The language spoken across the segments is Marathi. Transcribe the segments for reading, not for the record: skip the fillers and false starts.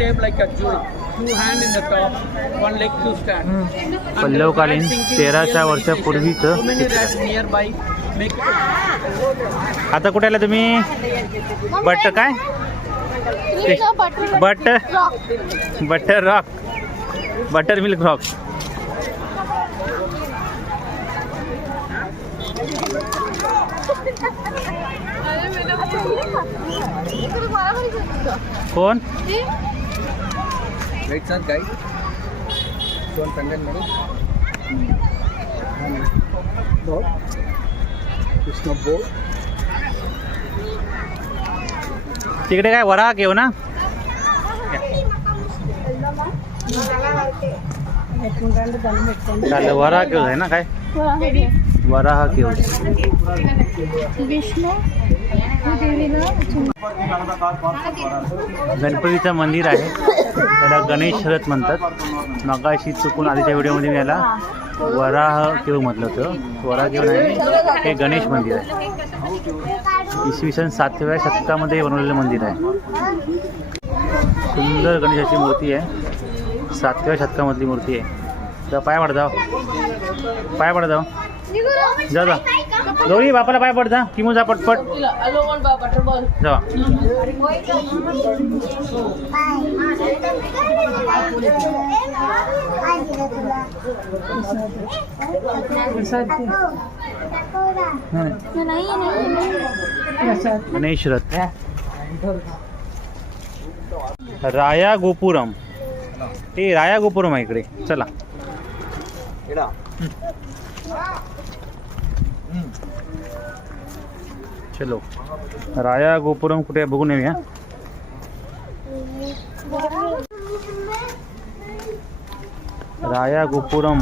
shaped like a jewel. Two hands in the top, one leg to stand. पल्लवकालीन 1300 वर्षापूर्वीचं So many rats nearby make it. आता कुठे आला तुम्ही? बट काय? Butter rock, butter milk rock. कोण? Right side, guys. Don't pendant madam. Board. Krishna board. तिकडे काय वराह घेऊ ना? चालेल, वराह घेऊ आहे ना काय? वराह घेऊ. गणपतीचं मंदिर आहे, त्याला गणेश रथ म्हणतात. मगाशी चुकून आधीच्या व्हिडिओमध्ये मी याला वराह केव म्हटलं होतं. वराह केव नाही, हे गणेश मंदिर आहे. इसवी सन 7व्या शतकामध्ये बनवलेलं मंदिर आहे. सुंदर गणेशाची मूर्ती आहे, 7व्या शतकामधली मूर्ती आहे. तर पाय पड जाव, पाय पड जाव, जा जा गौरी, बापाला पाय पड जा, किमू जा पटपट जा. गणेश रथ. राया गोपुरम, हे राया गोपुरम आहे इकडे. चला चलो, राया गोपुरम कुठे बघून येऊया. राया गोपुरम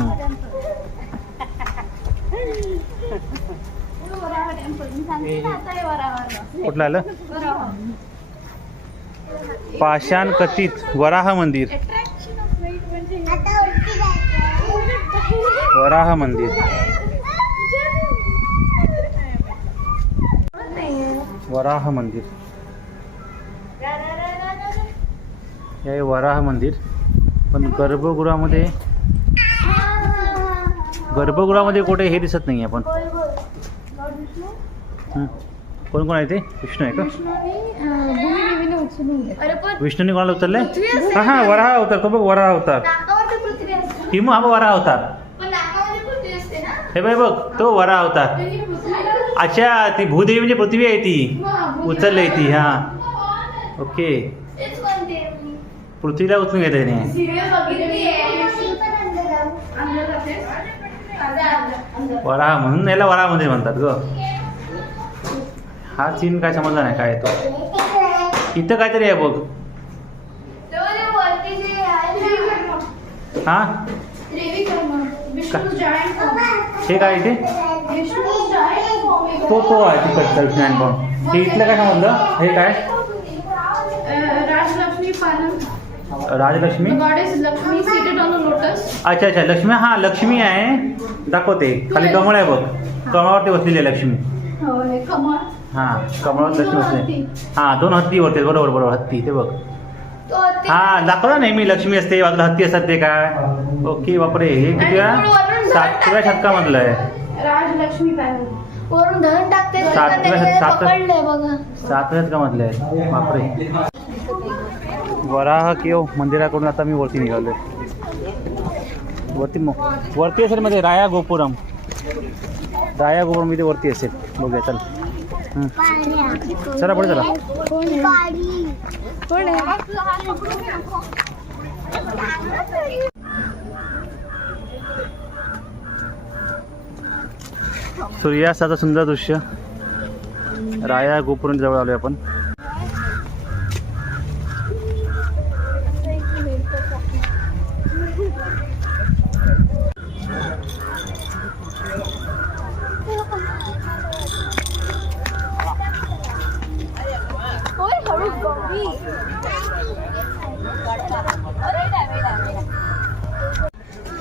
कुठलं आलं? पाषाण कथित वराह मंदिर. वराह मंदिर, वराह मंदिर, हे वराह मंदिर. पण गर्भगृहामध्ये कुठे हे दिसत नाही आपण. कोण कोण आहे ते? विष्णू आहे का? विष्णूने कोणाला उचलले? हा हा, वराह अवतार. तो बघ, वराह अवतार. किमू हा वराह अवतार. हे बाय बघ, तो वराह अवतार. अच्छा, ती भूदेवी म्हणजे पृथ्वी आहे, ती उचलली ती. हा ओके, पृथ्वीला उचलून घेते त्याने. वराह म्हणून याला वराह मध्ये म्हणतात ग. हा सीन काय समजला नाही काय तो. इथं काहीतरी आहे बघ. हा हे काय इथे? तो आहे तिकडचा विज्ञान. पण हे इथलं काय समजलं? हे काय? राजलक्ष्मी. अच्छा अच्छा, लक्ष्मी. हा लक्ष्मी आहे, दाखवते. खाली कमळ आहे बघ, कमळावरती बसलेली आहे लक्ष्मी. हा, कमळावर लक्ष्मी बसली. हा, 2 हत्ती वरती. बरोबर बरोबर, हत्ती ते बघ. हा दाखवला नेहमी लक्ष्मी असते, बाजूला हत्ती असतात ते काय. ओके, बापरे. हे किती 7व्या शतकामधलं आहे. राजलक्ष्मी वरून धन टाकते. 7व्या शतकामधलं आहे. बापरे. वराह केव मंदिराकडून आता मी वरती निघालोय. वरती असेल मध्ये राया गोपुरम. राया गोपुरम इथे वरती असेल. बघूया, चल. चला पुढे चला. सूर्यास्ताचं सुंदर दृश्य. राया गोपुरम जवळ आलोय आपण.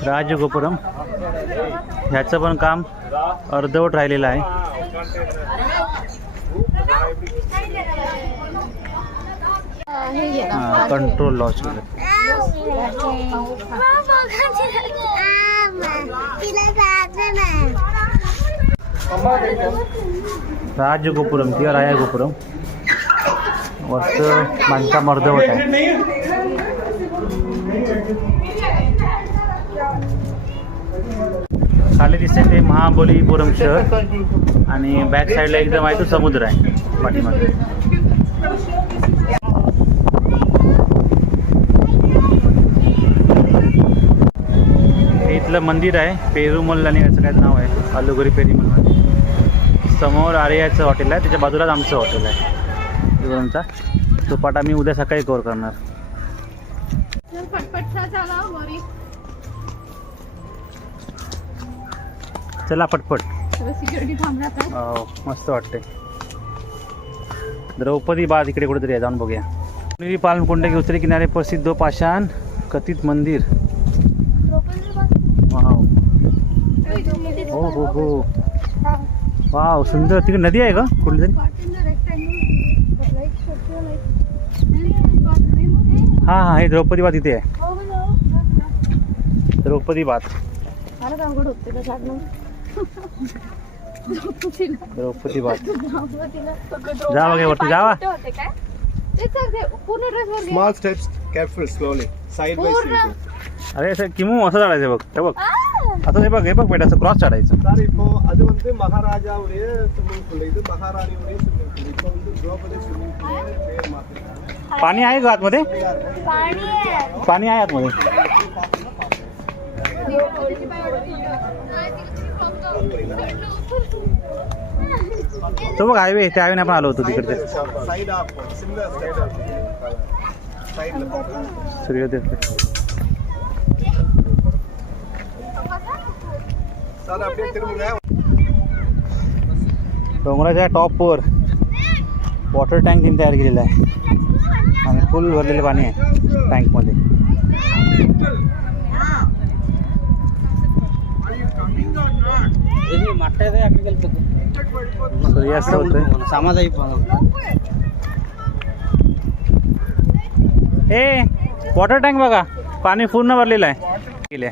राजगोपुरम ह्याचं पण काम अर्धवट राहिलेलं आहे. हे घे ना. हा कंट्रोल लॉज केलं. राजगोपुरम किंवा रायागोपुरम वरचं बांधकाम अर्धवट आहे. खाली दिसते ते महाबलीपुरम शहर आणि बॅक साईडला एकदम आहे तो समुद्र आहे पाठीमागे. हे इथलं मंदिर आहे पेरुमल आणि याचं काय नाव आहे अलुगरी पेरुमल. समोर आर्याचं हॉटेल आहे त्याच्या बाजूलाच आमचं हॉटेल आहे पेरुमलचा. तो पाटा मी उद्या सकाळी कव्हर करणार. चला पटपट. हो मस्त वाटते. द्रौपदी बाग इकडे कुठेतरी आहे जाऊन बघूया. पालनकुंड के उत्तरी किनारे प्रसिद्ध पाषाण कथित मंदिर. वाव हो हो हो वाव सुंदर. तिकडे नदी आहे का कुठली तरी. हां हां हे द्रौपदी बाग तिथे आहे. द्रौपदी बाग द्रौपदी बाग. जा बघा वरती जावा. Small steps, careful, slowly. Side by side. अरे असं किमू असं चढायचं बघ. हे बघ आता हे बघ बेटा असं क्रॉस चढायचं. Sir, இப்போ அது வந்து மகாராஜாவுடைய ஸ்விம்மிங் பூல், இது மகாராணியுடைய ஸ்விம்மிங் பூல். இப்போ வந்து द्रौपदी स्विमिंग पूल பேர் மாத்திட்டாங்க. पाणी आहे का आतमध्ये. पाणी आहे आतमध्ये. तो बघ हायवे त्या हायवेने आपण आलो होतो तिकडे. Side up, similar side up. Side ला. सूर्योदय. Sir, अपडेट திரும்புங்க. डोंगराच्या टॉपवर वॉटर टँक त्यांनी तयार केलेला आहे आणि फुल भरलेले पाणी आहे टँकमध्ये. सूर्यास्त होतोय. ए वॉटर टँक बघा पाणी पूर्ण भरलेलं आहे.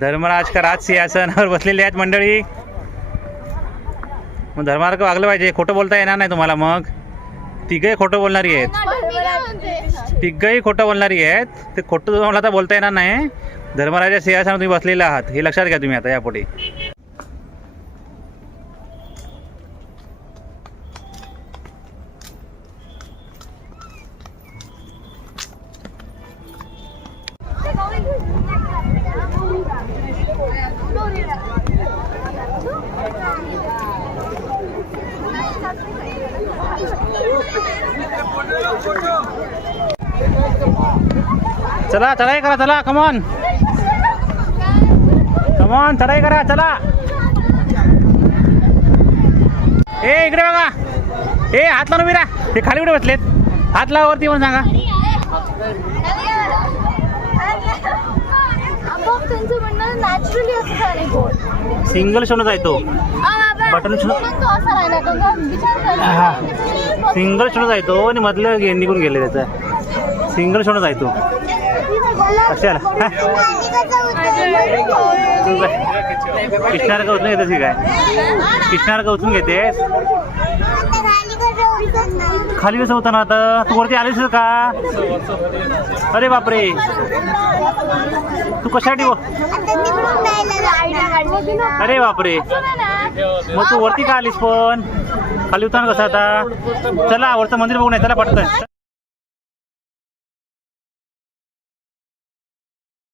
धर्मराज का राज सिंहासनावर बसलेले आहेत मंडळी. मग धर्मार्ग वागलं पाहिजे. खोटं बोलता येणार नाही तुम्हाला. मग तिघही खोटं बोलणारी आहेत. तिघही खोटं बोलणारी आहेत. ते खोटं तुम्हाला आता बोलता येणार नाही. धर्मराजा सिंहासनावर तुम्ही बसलेले आहात हे लक्षात घ्या तुम्ही आता यापुढे. चला चढाई करा. चला कमॉन कमॉन चढाई करा. चला ए इकडे बघा. ए हात लावून उभी राहा. हे खाली कुठे बसलेत. हात लावावरती पण सांगा. सिंगल शोनच आहे तो. बटन सिंगल शोनच आहे तो आणि मधलं निघून गेले त्याचं. सिंगल शोनच आहे तो. कशाला कृष्णाला का उचलून घेतेस की काय. कृष्णाला का उचलून घेतेस. खाली कसं होतं ना आता. तू वरती आलीस का. अरे बापरे तू कशासाठी. अरे बापरे मग तू वरती का आलीस पण. खाली उतरणार कसं आता. चला वरचं मंदिर बघून आहे. चला पटकन.